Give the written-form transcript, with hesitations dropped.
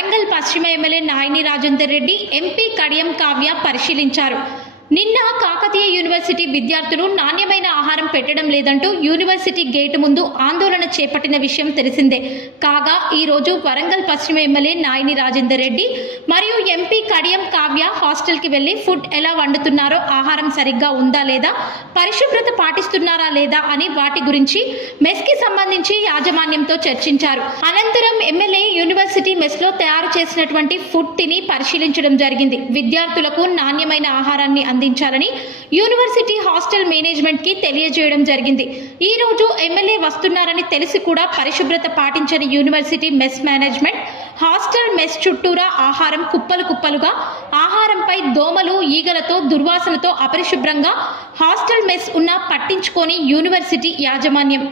వరంగల్ పశ్చిమ MLA Nayani Rajender Reddy, MP Kadiyam Kavya పరిశీలించారు. నిన్న కాకతీయ యూనివర్సిటీ విద్యార్థులు నాణ్యమైన ఆహారం పెట్టడం లేదంటూ యూనివర్సిటీ గేటు ముందు ఆందోళన చేపట్టిన విషయం తెలిసిందే. కాగా ఈ రోజు వరంగల్ పశ్చిమ ఎమ్మెల్యే నాయని రాజేందర్ రెడ్డి మరియు ఎంపీ కడియం కావ్య హాస్టల్కి వెళ్లి ఫుడ్ ఎలా వండుతున్నారో, ఆహారం సరిగ్గా ఉందా లేదా, పరిశుభ్రత పాటిస్తున్నారా లేదా అని వాటి గురించి మెస్కి సంబంధించి యాజమాన్యంతో చర్చించారు. అనంతరం ఎమ్మెల్యే యూనివర్సిటీ మెస్లో తయారు చేసినటువంటి ఫుడ్ తిని పరిశీలించడం జరిగింది. విద్యార్థులకు నాణ్యమైన ఆహారాన్ని అందించాలని యూనివర్సిటీ హాస్టల్ మేనేజ్మెంట్ కి తెలియజేయడం జరిగింది. ఈ రోజు ఎమ్మెల్యే వస్తున్నారని తెలిసి కూడా పరిశుభ్రత పాటించని university mess management hostel mess చుట్టూరా ఆహారం కుప్పలు కుప్పలుగా, ఆహారంపై దోమలు, ఈగలతో, దుర్వాసనతో అపరిశుభ్రంగా హాస్టల్ మెస్ ఉన్నా పట్టించుకొని యూనివర్సిటీ యాజమాన్యం